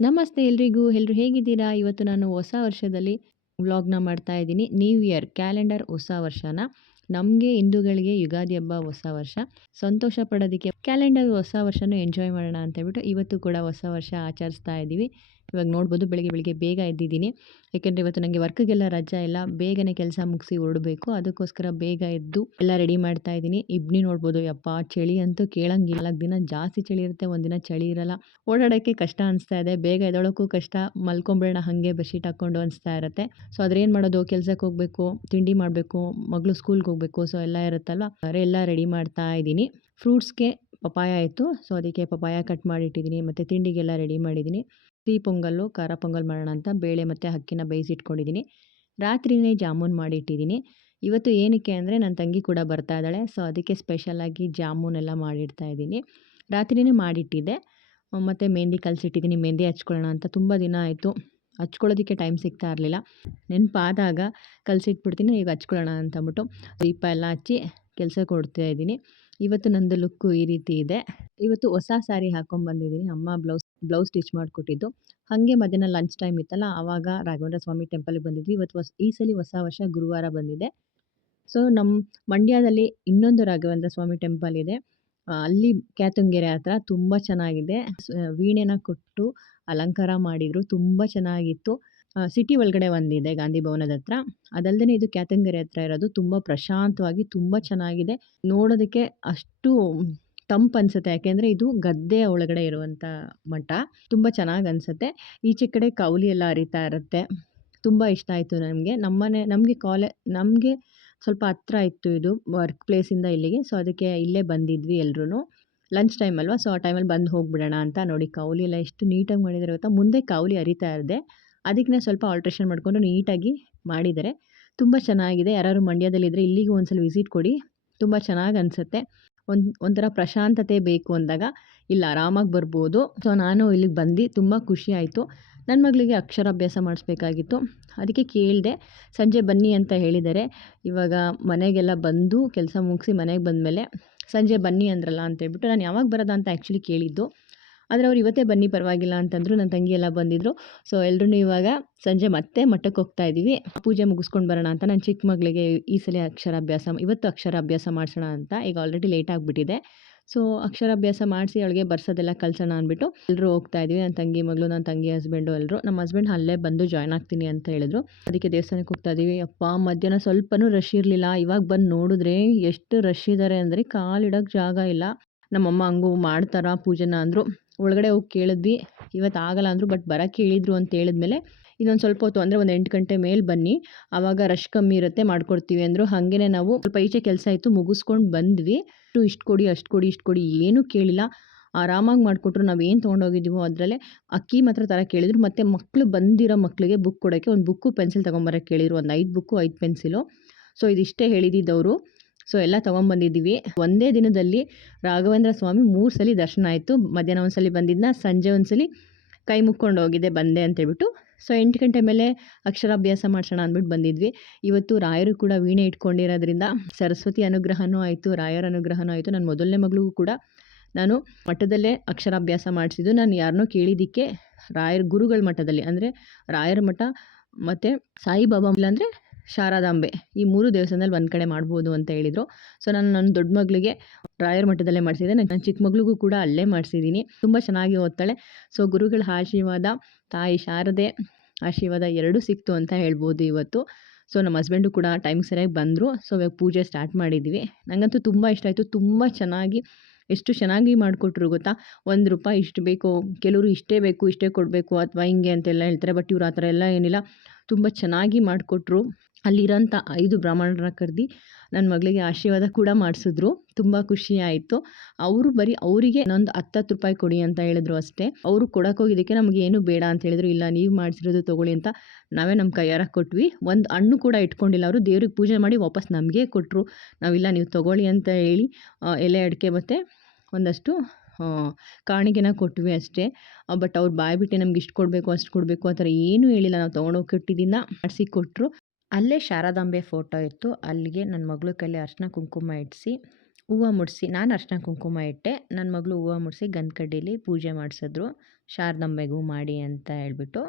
ನಮಸ್ತೆ ಎಲ್ರಿಗೂ. ಎಲ್ಲರೂ ಹೇಗಿದ್ದೀರಾ? ಇವತ್ತು ನಾನು ಹೊಸ ವರ್ಷದಲ್ಲಿ ವ್ಲಾಗ್ನ ಮಾಡ್ತಾ ಇದ್ದೀನಿ. ನ್ಯೂ ಇಯರ್ ಕ್ಯಾಲೆಂಡರ್ ಹೊಸ ವರ್ಷನ. ನಮಗೆ ಹಿಂದೂಗಳಿಗೆ ಯುಗಾದಿ ಹಬ್ಬ ಹೊಸ ವರ್ಷ. ಸಂತೋಷ ಪಡೋದಕ್ಕೆ ಕ್ಯಾಲೆಂಡರ್ ಹೊಸ ವರ್ಷನೂ ಎಂಜಾಯ್ ಮಾಡೋಣ ಅಂತ ಹೇಳ್ಬಿಟ್ಟು ಇವತ್ತು ಕೂಡ ಹೊಸ ವರ್ಷ ಆಚರಿಸ್ತಾ ಇದ್ದೀವಿ. ಇವಾಗ ನೋಡ್ಬೋದು ಬೆಳಿಗ್ಗೆ ಬೆಳಿಗ್ಗೆ ಬೇಗ ಎದ್ದಿದ್ದೀನಿ. ಯಾಕೆಂದರೆ ಇವತ್ತು ನನಗೆ ವರ್ಕ್ಗೆಲ್ಲ ರಜಾ ಇಲ್ಲ. ಬೇಗನೆ ಕೆಲಸ ಮುಗಿಸಿ ಹೊರಡಬೇಕು. ಅದಕ್ಕೋಸ್ಕರ ಬೇಗ ಎದ್ದು ಎಲ್ಲ ರೆಡಿ ಮಾಡ್ತಾ ಇದ್ದೀನಿ. ಇಬ್ನಿ ನೋಡ್ಬೋದು, ಯಪ್ಪ, ಚಳಿ ಅಂತೂ ಕೇಳಂಗಿಲ್ಲ. ದಿನ ಜಾಸ್ತಿ ಚಳಿ ಇರುತ್ತೆ ಒಂದಿನ ಚಳಿ ಇರಲ್ಲ. ಓಡಾಡೋಕ್ಕೆ ಕಷ್ಟ ಅನಿಸ್ತಾ ಇದೆ. ಬೇಗ ಎದೊಳಕ್ಕೂ ಕಷ್ಟ. ಮಲ್ಕೊಂಬಿಡೋಣ ಹಾಗೆ ಬೆಡ್ಶೀಟ್ ಹಾಕ್ಕೊಂಡು ಅನಿಸ್ತಾ ಇರುತ್ತೆ. ಸೊ ಅದ್ರೇನು ಮಾಡೋದು? ಕೆಲಸಕ್ಕೆ ಹೋಗಬೇಕು, ತಿಂಡಿ ಮಾಡಬೇಕು, ಮಗಳು ಸ್ಕೂಲ್ಗೆ ಹೋಗಬೇಕು. ಸೊ ಎಲ್ಲ ಇರುತ್ತಲ್ವ? ಎಲ್ಲ ರೆಡಿ ಮಾಡ್ತಾ ಇದ್ದೀನಿ. ಫ್ರೂಟ್ಸ್ಗೆ ಪಪಾಯ ಇತ್ತು ಸೊ ಅದಕ್ಕೆ ಪಪಾಯ ಕಟ್ ಮಾಡಿಟ್ಟಿದ್ದೀನಿ. ಮತ್ತು ತಿಂಡಿಗೆಲ್ಲ ರೆಡಿ ಮಾಡಿದ್ದೀನಿ. ಸಿಹಿ ಪೊಂಗಲ್ಲು, ಖಾರ ಪೊಂಗಲ್ ಮಾಡೋಣ ಅಂತ ಬೇಳೆ ಮತ್ತು ಅಕ್ಕಿನ ಬೇಯಿಸಿಟ್ಕೊಂಡಿದ್ದೀನಿ. ರಾತ್ರಿನೇ ಜಾಮೂನ್ ಮಾಡಿಟ್ಟಿದ್ದೀನಿ. ಇವತ್ತು ಏನಕ್ಕೆ ಅಂದರೆ ನನ್ನ ತಂಗಿ ಕೂಡ ಬರ್ತಾ ಇದ್ದಾಳೆ. ಸೊ ಅದಕ್ಕೆ ಸ್ಪೆಷಲಾಗಿ ಜಾಮೂನ್ ಎಲ್ಲ ಮಾಡಿಡ್ತಾ ಇದ್ದೀನಿ. ರಾತ್ರಿನೇ ಮಾಡಿಟ್ಟಿದ್ದೆ. ಮತ್ತು ಮೆಹಂದಿ ಕಲಸಿಟ್ಟಿದ್ದೀನಿ. ಮೆಹಂದಿ ಹಚ್ಕೊಳ್ಳೋಣ ಅಂತ ತುಂಬ ದಿನ ಆಯಿತು. ಹಚ್ಕೊಳ್ಳೋದಕ್ಕೆ ಟೈಮ್ ಸಿಗ್ತಾ ಇರಲಿಲ್ಲ. ನೆನಪಾದಾಗ ಕಲಸಿಟ್ಬಿಡ್ತೀನಿ. ಈಗ ಹಚ್ಕೊಳ್ಳೋಣ ಅಂತಂದ್ಬಿಟ್ಟು ದೀಪ ಎಲ್ಲ ಹಚ್ಚಿ ಕೆಲಸ ಕೊಡ್ತಾ ಇದ್ದೀನಿ. ಇವತ್ತು ನಂದು ಲುಕ್ಕು ಈ ರೀತಿ ಇದೆ. ಇವತ್ತು ಹೊಸ ಸ್ಯಾರಿ ಹಾಕ್ಕೊಂಬಂದಿದ್ದೀನಿ ಅಮ್ಮ ಬ್ಲೌಸ್ ಬ್ಲೌಸ್ ಸ್ಟಿಚ್ ಮಾಡಿಕೊಟ್ಟಿದ್ದು. ಹಾಗೆ ಮಧ್ಯಾಹ್ನ ಲಂಚ್ ಟೈಮ್ ಇತ್ತಲ್ಲ, ಆವಾಗ ರಾಘವೇಂದ್ರ ಸ್ವಾಮಿ ಟೆಂಪಲ್ಗೆ ಬಂದಿದ್ವಿ. ಇವತ್ತು ಹೊಸ, ಈ ಸಲ ಹೊಸ ವರ್ಷ ಗುರುವಾರ ಬಂದಿದೆ. ಸೊ ನಮ್ಮ ಮಂಡ್ಯದಲ್ಲಿ ಇನ್ನೊಂದು ರಾಘವೇಂದ್ರ ಸ್ವಾಮಿ ಟೆಂಪಲ್ ಇದೆ. ಅಲ್ಲಿ ಕ್ಯಾತುಂಗೆರೆ ಹತ್ರ ತುಂಬ ಚೆನ್ನಾಗಿದೆ. ವೀಣೆನ ಕೊಟ್ಟು ಅಲಂಕಾರ ಮಾಡಿದರು. ತುಂಬ ಚೆನ್ನಾಗಿತ್ತು. ಸಿಟಿ ಒಳಗಡೆ ಒಂದಿದೆ ಗಾಂಧಿ ಭವನದ ಹತ್ರ. ಅದಲ್ಲದೆ ಇದು ಕ್ಯಾತಂಗೆರೆ ಹತ್ರ ಇರೋದು. ತುಂಬ ಪ್ರಶಾಂತವಾಗಿ ತುಂಬ ಚೆನ್ನಾಗಿದೆ. ನೋಡೋದಕ್ಕೆ ಅಷ್ಟು ತಂಪು ಅನಿಸುತ್ತೆ. ಯಾಕೆಂದರೆ ಇದು ಗದ್ದೆ ಒಳಗಡೆ ಇರುವಂಥ ಮಠ. ತುಂಬ ಚೆನ್ನಾಗಿ ಅನಿಸುತ್ತೆ. ಈಚೆ ಕಡೆ ಕೌಲಿ ಎಲ್ಲ ಹರಿತಾ ಇರುತ್ತೆ. ತುಂಬ ಇಷ್ಟ ಆಯಿತು ನನಗೆ ನಮ್ಮನೆ, ನಮಗೆ ಕಾಲೇ, ನಮಗೆ ಸ್ವಲ್ಪ ಹತ್ರ ಇತ್ತು ಇದು ವರ್ಕ್ ಪ್ಲೇಸಿಂದ ಇಲ್ಲಿಗೆ. ಸೊ, ಅದಕ್ಕೆ ಇಲ್ಲೇ ಬಂದಿದ್ವಿ ಎಲ್ಲರೂ ಲಂಚ್ ಟೈಮ್ ಅಲ್ವಾ? ಸೊ, ಆ ಟೈಮಲ್ಲಿ ಬಂದು ಹೋಗ್ಬಿಡೋಣ ಅಂತ ನೋಡಿ ಕೌಲಿ ಎಲ್ಲ ಎಷ್ಟು ನೀಟಾಗಿ ಮಾಡಿದ್ದಾರೆ ಗೊತ್ತಾ? ಮುಂದೆ ಕೌಲಿ ಹರಿತಾ ಇರದೆ. ಅದಕ್ಕೆ ಸ್ವಲ್ಪ ಆಲ್ಟ್ರೇಷನ್ ಮಾಡಿಕೊಂಡು ನೀಟಾಗಿ ಮಾಡಿದ್ದಾರೆ ತುಂಬ ಚೆನ್ನಾಗಿದೆ. ಯಾರು ಮಂಡ್ಯದಲ್ಲಿದ್ದರೆ ಇಲ್ಲಿಗೂ ಒಂದ್ಸಲ ವಿಸಿಟ್ ಕೊಡಿ. ತುಂಬ ಚೆನ್ನಾಗಿ ಅನಿಸುತ್ತೆ. ಒಂದು, ಒಂಥರ ಪ್ರಶಾಂತತೆ ಬೇಕು ಅಂದಾಗ ಇಲ್ಲಿ ಆರಾಮಾಗಿ ಬರ್ಬೋದು. ಸೊ ನಾನು ಇಲ್ಲಿಗೆ ಬಂದು ತುಂಬ ಖುಷಿ ಆಯಿತು. ನನ್ನ ಮಗಳಿಗೆ ಅಕ್ಷರಾಭ್ಯಾಸ ಮಾಡಿಸ್ಬೇಕಾಗಿತ್ತು. ಅದಕ್ಕೆ ಕೇಳಿದೆ, ಸಂಜೆ ಬನ್ನಿ ಅಂತ ಹೇಳಿದ್ದಾರೆ ಇವಾಗ ಮನೆಗೆಲ್ಲ ಬಂದು ಕೆಲಸ ಮುಗಿಸಿ ಮನೆಗೆ ಬಂದಮೇಲೆ ಸಂಜೆ ಬನ್ನಿ ಅಂದ್ರಲ್ಲ ಅಂತೇಳ್ಬಿಟ್ಟು ನಾನು ಯಾವಾಗ ಬರೋದಾ ಅಂತ ಆ್ಯಕ್ಚುಲಿ ಕೇಳಿದ್ದು. ಆದರೆ ಅವ್ರು ಇವತ್ತೇ ಬನ್ನಿ ಪರವಾಗಿಲ್ಲ ಅಂತಂದರು ನನ್ನ ತಂಗಿ ಎಲ್ಲ ಬಂದಿದ್ದರು ಸೊ ಎಲ್ಲರೂ ಇವಾಗ ಸಂಜೆ ಮತ್ತೆ ಮಠಕ್ಕೆ ಹೋಗ್ತಾ ಇದ್ದೀವಿ ಪೂಜೆ ಮುಗಿಸ್ಕೊಂಡು ಬರೋಣ ಅಂತ ನನ್ನ ಚಿಕ್ಕ ಮಗಳಿಗೆ ಈ ಸಲ ಅಕ್ಷರಾಭ್ಯಾಸ ಇವತ್ತು ಅಕ್ಷರಾಭ್ಯಾಸ ಮಾಡಿಸೋಣ ಅಂತ ಈಗ ಆಲ್ರೆಡಿ ಲೇಟ್ ಆಗಿಬಿಟ್ಟಿದೆ. ಸೊ ಅಕ್ಷರಾಭ್ಯಾಸ ಮಾಡಿಸಿ ಅವಳಿಗೆ ಬರ್ಸೋದೆಲ್ಲ ಕಲ್ಸೋಣ ಅಂದ್ಬಿಟ್ಟು ಎಲ್ಲರೂ ಹೋಗ್ತಾ ಇದ್ವಿ. ನನ್ನ ತಂಗಿ ಮಗಳು ನನ್ನ ತಂಗಿ ಹಸ್ಬೆಂಡು ಎಲ್ಲರೂ ನಮ್ಮ ಹಸ್ಬೆಂಡ್ ಅಲ್ಲೇ ಬಂದು ಜಾಯ್ನ್ ಆಗ್ತೀನಿ ಅಂತ ಹೇಳಿದ್ರು. ಅದಕ್ಕೆ ದೇವಸ್ಥಾನಕ್ಕೆ ಹೋಗ್ತಾ ಇದ್ದೀವಿ ಅಪ್ಪ ಮಧ್ಯಾಹ್ನ ಸ್ವಲ್ಪನೂ ರಶ್ ಇರಲಿಲ್ಲ. ಇವಾಗ ಬಂದು ನೋಡಿದ್ರೆ ಎಷ್ಟು ರಶ್ ಇದ್ದಾರೆ ಅಂದರೆ ಕಾಲಿಡೋಕ್ಕೆ ಜಾಗ ಇಲ್ಲ. ನಮ್ಮಮ್ಮ ಹಂಗೂ ಮಾಡ್ತಾರಾ ಪೂಜೆನ ಅಂದರು. ಒಳಗಡೆ ಹೋಗಿ ಕೇಳಿದ್ವಿ. ಇವತ್ತು ಆಗಲ್ಲ ಅಂದರು ಬಟ್ ಬರೋಕ್ಕೆ ಹೇಳಿದ್ರು ಅಂತ ಹೇಳಿದ್ಮೇಲೆ ಇನ್ನೊಂದು ಸ್ವಲ್ಪ ಹೊತ್ತು, ಅಂದರೆ ಒಂದು ಎಂಟು ಗಂಟೆ ಮೇಲೆ ಬನ್ನಿ. ಆವಾಗ ರಶ್ ಕಮ್ಮಿ ಇರುತ್ತೆ, ಮಾಡ್ಕೊಡ್ತೀವಿ ಅಂದರು. ಹಾಗೇ ನಾವು ಸ್ವಲ್ಪ ಈಚೆ ಕೆಲಸ ಇತ್ತು, ಮುಗಿಸ್ಕೊಂಡು ಬಂದ್ವಿ. ಇಷ್ಟು ಕೊಡಿ, ಅಷ್ಟು ಕೊಡಿ, ಇಷ್ಟು ಕೊಡಿ, ಏನೂ ಕೇಳಿಲ್ಲ. ಆರಾಮಾಗಿ ಮಾಡಿಕೊಟ್ರು ನಾವು ಏನು ತೊಗೊಂಡೋಗಿದ್ದೀವೋ ಅದರಲ್ಲೇ ಅಕ್ಕಿ ಮಾತ್ರ ಥರ ಕೇಳಿದ್ರು. ಮತ್ತು ಮಕ್ಕಳು ಬಂದಿರೋ ಮಕ್ಕಳಿಗೆ ಬುಕ್ ಕೊಡೋಕ್ಕೆ ಒಂದು ಬುಕ್ಕು ಪೆನ್ಸಿಲ್ ತೊಗೊಂಬರೋಕ್ಕೆ ಕೇಳಿದ್ರು. ಒಂದು ಐದು ಬುಕ್ಕು ಐದು ಪೆನ್ಸಿಲು ಸೊ ಇದಿಷ್ಟೇ ಹೇಳಿದ್ದಿದ್ದವರು ಸೊ ಎಲ್ಲ ತೊಗೊಂಬಂದಿದ್ದೀವಿ ಒಂದೇ ದಿನದಲ್ಲಿ ರಾಘವೇಂದ್ರ ಸ್ವಾಮಿ ಮೂರು ಸಲ ದರ್ಶನ ಆಯಿತು. ಮಧ್ಯಾಹ್ನ ಒಂದು ಸಲ ಬಂದಿದ್ದನ್ನ ಸಂಜೆ ಒಂದು ಸಲ ಕೈ ಮುಕ್ಕೊಂಡು ಹೋಗಿದ್ದೆ ಬಂದೆ ಅಂತೇಳ್ಬಿಟ್ಟು ಸೊ ಎಂಟು ಗಂಟೆ ಮೇಲೆ ಅಕ್ಷರಾಭ್ಯಾಸ ಮಾಡ್ಸೋಣ ಅಂದ್ಬಿಟ್ಟು ಬಂದಿದ್ವಿ. ಇವತ್ತು ರಾಯರು ಕೂಡ ವೀಣೆ ಇಟ್ಕೊಂಡಿರೋದ್ರಿಂದ ಸರಸ್ವತಿ ಅನುಗ್ರಹನೂ ಆಯಿತು, ರಾಯರ ಅನುಗ್ರಹನೂ ಆಯಿತು. ನನ್ನ ಮೊದಲನೇ ಮಗಳಿಗೂ ಕೂಡ ನಾನು ಮಠದಲ್ಲೇ ಅಕ್ಷರಾಭ್ಯಾಸ ಮಾಡಿಸಿದ್ದು. ನಾನು ಯಾರನ್ನೋ ಕೇಳಿದ್ದಕ್ಕೆ ರಾಯರ ಗುರುಗಳ ಮಠದಲ್ಲಿ. ಅಂದರೆ ರಾಯರ ಮಠ ಮತ್ತು ಸಾಯಿಬಾಬಾ ಇಲ್ಲಾಂದರೆ ಶಾರದಾಂಬೆ ಈ ಮೂರು ದೇವಸ್ಥಾನದಲ್ಲಿ ಒಂದು ಕಡೆ ಮಾಡ್ಬೋದು ಅಂತ ಹೇಳಿದರು. ಸೊ ನಾನು ನನ್ನ ದೊಡ್ಡ ಮಗಳಿಗೆ ರಾಯರ ಮಠದಲ್ಲೇ ಮಾಡಿಸಿದ್ದೆ. ನನ್ನ ಚಿಕ್ಕ ಮಗಳಿಗೂ ಕೂಡ ಅಲ್ಲೇ ಮಾಡಿಸಿದ್ದೀನಿ ತುಂಬ ಚೆನ್ನಾಗಿ ಓದ್ತಾಳೆ. ಸೊ ಗುರುಗಳ ಆಶೀರ್ವಾದ, ತಾಯಿ ಶಾರದೆ ಆಶೀರ್ವಾದ ಎರಡೂ ಸಿಕ್ತು ಅಂತ ಹೇಳ್ಬೋದು ಇವತ್ತು. ಸೊ ನಮ್ಮ ಹಸ್ಬೆಂಡು ಕೂಡ ಟೈಮ್ಗೆ ಸರಿಯಾಗಿ ಬಂದರು. ಸೊ ಇವಾಗ ಪೂಜೆ ಸ್ಟಾರ್ಟ್ ಮಾಡಿದ್ದೀವಿ ನನಗಂತೂ ತುಂಬ ಇಷ್ಟ ಆಯಿತು. ತುಂಬ ಚೆನ್ನಾಗಿ, ಎಷ್ಟು ಚೆನ್ನಾಗಿ ಮಾಡಿಕೊಟ್ರು ಗೊತ್ತಾ? ಒಂದು ರೂಪಾಯಿ ಇಷ್ಟು ಬೇಕು, ಕೆಲವರು ಇಷ್ಟೇ ಬೇಕು, ಇಷ್ಟೇ ಕೊಡಬೇಕು ಅಥವಾ ಹಿಂಗೆ ಅಂತೆಲ್ಲ ಹೇಳ್ತಾರೆ. ಬಟ್ ಇವ್ರು ಆ ಥರ ಎಲ್ಲ ಏನಿಲ್ಲ. ತುಂಬ ಚೆನ್ನಾಗಿ ಮಾಡಿಕೊಟ್ರು. ಅಲ್ಲಿರೋಂಥ ಐದು ಬ್ರಾಹ್ಮಣರನ್ನ ಕರೆದು ನನ್ನ ಮಗಳಿಗೆ ಆಶೀರ್ವಾದ ಕೂಡ ಮಾಡಿಸಿದ್ರು. ತುಂಬ ಖುಷಿ ಆಯಿತು. ಅವರು ಬರೀ ಅವರಿಗೆ ನಂದು ಹತ್ತತ್ತು ರೂಪಾಯಿ ಕೊಡಿ ಅಂತ ಹೇಳಿದ್ರು ಅಷ್ಟೇ. ಅವರು ಕೊಡೋಕೆ ಹೋಗಿದ್ದಕ್ಕೆ ನಮಗೆ ಏನು ಬೇಡ ಅಂತ ಹೇಳಿದ್ರು. ಇಲ್ಲ, ನೀವು ಮಾಡಿಸಿರೋದು ತೊಗೊಳ್ಳಿ ಅಂತ ನಾವೇ ನಮ್ಮ ಕೈಯಾರ ಕೊಟ್ವಿ. ಒಂದು ಹಣ್ಣು ಕೂಡ ಇಟ್ಕೊಂಡಿಲ್ಲ ಅವರು. ದೇವ್ರಿಗೆ ಪೂಜೆ ಮಾಡಿ ವಾಪಸ್ ನಮಗೆ ಕೊಟ್ಟರು ನಾವಿಲ್ಲ, ನೀವು ತೊಗೊಳ್ಳಿ ಅಂತ ಹೇಳಿ ಎಲೆ, ಅಡಿಕೆ ಮತ್ತು ಒಂದಷ್ಟು ಕಾಣಿಗೆನ ಕೊಟ್ವಿ ಅಷ್ಟೇ. ಬಟ್ ಅವ್ರು ಬಾಯ್ಬಿಟ್ಟೆ ನಮ್ಗೆ ಇಷ್ಟು ಕೊಡಬೇಕು, ಅಷ್ಟು ಕೊಡಬೇಕು ಆ ಥರ ಏನೂ ಹೇಳಿಲ್ಲ. ನಾವು ತೊಗೊಂಡೋಗಿ ಕೊಟ್ಟಿದ್ದನ್ನು ಮಾಡಿಸಿ ಕೊಟ್ಟರು ಅಲ್ಲೇ ಶಾರದಾಂಬೆ ಫೋಟೋ ಇತ್ತು. ಅಲ್ಲಿಗೆ ನನ್ನ ಮಗಳು ಕೈಲಿ ಅರ್ಶಿನ ಕುಂಕುಮ ಇಡಿಸಿ ಹೂವ ಮುಡಿಸಿ, ನಾನು ಅರ್ಶಿನ ಕುಂಕುಮ ಇಟ್ಟೆ. ನನ್ನ ಮಗಳು ಹೂವು ಮುಡಿಸಿ ಗಂಧಕಡ್ಡಿಲಿ ಪೂಜೆ ಮಾಡಿಸಿದ್ರು. ಶಾರದಾಂಬೆಗೂ ಮಾಡಿ ಅಂತ ಹೇಳ್ಬಿಟ್ಟು.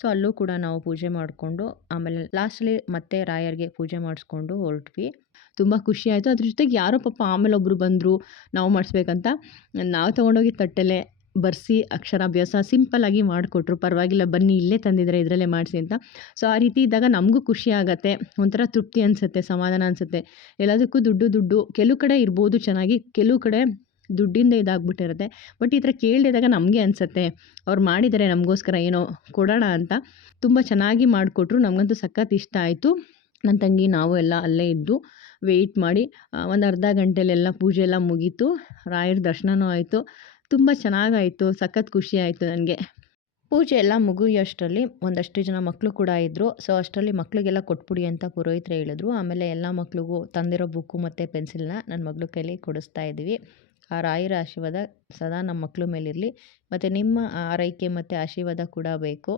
ಸೊ, ಅಲ್ಲೂ ಕೂಡ ನಾವು ಪೂಜೆ ಮಾಡಿಕೊಂಡು, ಆಮೇಲೆ ಲಾಸ್ಟಲ್ಲಿ ಮತ್ತೆ ರಾಯರಿಗೆ ಪೂಜೆ ಮಾಡಿಸ್ಕೊಂಡು ಹೊರಟ್ವಿ. ತುಂಬ ಖುಷಿ ಆಯಿತು. ಅದ್ರ ಜೊತೆಗೆ ಯಾರೋ ಪಾಪ ಆಮೇಲೆ ಒಬ್ಬರು ಬಂದರು, ನಾವು ಮಾಡಿಸ್ಬೇಕಂತ. ನಾವು ತೊಗೊಂಡೋಗಿ ತಟ್ಟೆಲೆ ಬರ್ಸಿ ಅಕ್ಷರಾಭ್ಯಾಸ ಸಿಂಪಲ್ಲಾಗಿ ಮಾಡಿಕೊಟ್ರು. ಪರವಾಗಿಲ್ಲ, ಬನ್ನಿ ಇಲ್ಲೇ ತಂದಿದ್ದಾರೆ ಇದರಲ್ಲೇ ಮಾಡಿಸಿ ಅಂತ. ಸೊ ಆ ರೀತಿ ಇದ್ದಾಗ ನಮಗೂ ಖುಷಿ ಆಗುತ್ತೆ. ಒಂಥರ ತೃಪ್ತಿ ಅನಿಸುತ್ತೆ, ಸಮಾಧಾನ ಅನಿಸುತ್ತೆ. ಎಲ್ಲದಕ್ಕೂ ದುಡ್ಡು ದುಡ್ಡು. ಕೆಲವು ಕಡೆ ಇರ್ಬೋದು ಚೆನ್ನಾಗಿ, ಕೆಲವು ಕಡೆ ದುಡ್ಡಿಂದ ಇದಾಗ್ಬಿಟ್ಟಿರುತ್ತೆ. ಬಟ್ ಈ ಥರ ಕೇಳಿದಾಗ ನಮಗೆ ಅನಿಸುತ್ತೆ, ಅವ್ರು ಮಾಡಿದರೆ ನಮಗೋಸ್ಕರ ಏನೋ ಕೊಡೋಣ ಅಂತ. ತುಂಬ ಚೆನ್ನಾಗಿ ಮಾಡಿಕೊಟ್ರು. ನಮಗಂತೂ ಸಖತ್ ಇಷ್ಟ ಆಯಿತು. ನನ್ನ ತಂಗಿ, ನಾವು ಎಲ್ಲ ಅಲ್ಲೇ ಇದ್ದು ವೆಯ್ಟ್ ಮಾಡಿ ಒಂದು ಅರ್ಧ ಗಂಟೆಲೆಲ್ಲ ಪೂಜೆ ಎಲ್ಲ ಮುಗೀತು. ರಾಯರ ದರ್ಶನವೂ ಆಯಿತು. ತುಂಬ ಚೆನ್ನಾಗಾಯಿತು, ಸಖತ್ ಖುಷಿ ಆಯಿತು ನನಗೆ. ಪೂಜೆ ಎಲ್ಲ ಮುಗಿಯೋಷ್ಟರಲ್ಲಿ ಒಂದಷ್ಟು ಜನ ಮಕ್ಕಳು ಕೂಡ ಇದ್ದರು ಸೊ, ಅಷ್ಟರಲ್ಲಿ ಮಕ್ಕಳಿಗೆಲ್ಲ ಕೊಟ್ಬಿಡಿ ಅಂತ ಪುರೋಹಿತರು ಹೇಳಿದ್ರು. ಆಮೇಲೆ ಎಲ್ಲ ಮಕ್ಳಿಗೂ ತಂದಿರೋ ಬುಕ್ಕು ಮತ್ತು ಪೆನ್ಸಿಲ್ನ ನನ್ನ ಮಗಳು ಕೈಲಿ ಕೊಡಿಸ್ತಾ ಇದ್ವಿ ಆ ರಾಯರ ಆಶೀರ್ವಾದ ಸದಾ ನಮ್ಮ ಮಕ್ಕಳ ಮೇಲಿರಲಿ. ಮತ್ತು ನಿಮ್ಮ ಆರೈಕೆ ಮತ್ತು ಆಶೀರ್ವಾದ ಕೂಡ ಬೇಕು.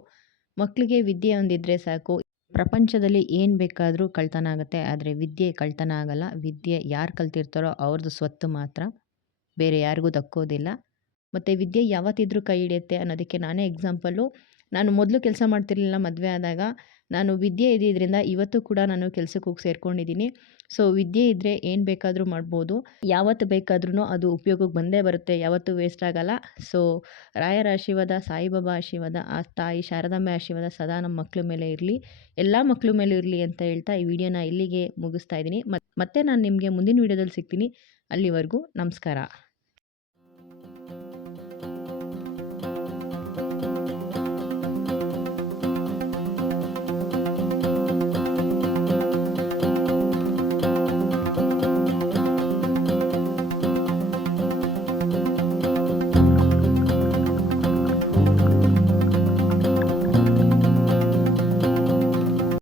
ಮಕ್ಕಳಿಗೆ ವಿದ್ಯೆ ಒಂದಿದ್ದರೆ ಸಾಕು. ಪ್ರಪಂಚದಲ್ಲಿ ಏನು ಬೇಕಾದರೂ ಕಳ್ತನ ಆಗುತ್ತೆ. ಆದರೆ ವಿದ್ಯೆ ಕಳ್ತನ ಆಗಲ್ಲ. ವಿದ್ಯೆ ಯಾರು ಕಲ್ತಿರ್ತಾರೋ ಅವ್ರದ್ದು ಸ್ವತ್ತು ಮಾತ್ರ. ಬೇರೆ ಯಾರಿಗೂ ದಕ್ಕೋದಿಲ್ಲ. ಮತ್ತು ವಿದ್ಯೆ ಯಾವತ್ತಿದ್ರೂ ಕೈ ಹಿಡಿಯುತ್ತೆ ಅನ್ನೋದಕ್ಕೆ ನಾನೇ ಎಕ್ಸಾಂಪಲ್ಲು ನಾನು ಮೊದಲು ಕೆಲಸ ಮಾಡ್ತಿರ್ಲಿಲ್ಲ ಮದುವೆ ಆದಾಗ, ನಾನು ವಿದ್ಯೆ ಇದ್ದಿದ್ದರಿಂದ ಇವತ್ತು ಕೂಡ ನಾನು ಕೆಲಸಕ್ಕೆ ಹೋಗಿ ಸೇರ್ಕೊಂಡಿದ್ದೀನಿ. ಸೊ ವಿದ್ಯೆ ಇದ್ದರೆ ಏನು ಬೇಕಾದರೂ ಮಾಡ್ಬೋದು. ಯಾವತ್ತು ಬೇಕಾದ್ರೂ ಅದು ಉಪಯೋಗಕ್ಕೆ ಬಂದೇ ಬರುತ್ತೆ, ಯಾವತ್ತೂ ವೇಸ್ಟ್ ಆಗಲ್ಲ. ಸೊ ರಾಯರ ಆಶೀರ್ವಾದ, ಸಾಯಿಬಾಬಾ ಆಶೀರ್ವಾದ, ಆ ತಾಯಿ ಶಾರದಾಂಬೆ ಆಶೀರ್ವಾದ ಸದಾ ನಮ್ಮ ಮಕ್ಕಳ ಮೇಲೆ ಇರಲಿ. ಎಲ್ಲ ಮಕ್ಕಳ ಮೇಲೆ ಇರಲಿ ಅಂತ ಹೇಳ್ತಾ ಈ ವಿಡಿಯೋನ ಇಲ್ಲಿಗೆ ಮುಗಿಸ್ತಾ ಇದ್ದೀನಿ. ಮತ್ತೆ ನಾನು ನಿಮಗೆ ಮುಂದಿನ ವಿಡಿಯೋದಲ್ಲಿ ಸಿಗ್ತೀನಿ. ಅಲ್ಲಿವರೆಗೂ ನಮಸ್ಕಾರ.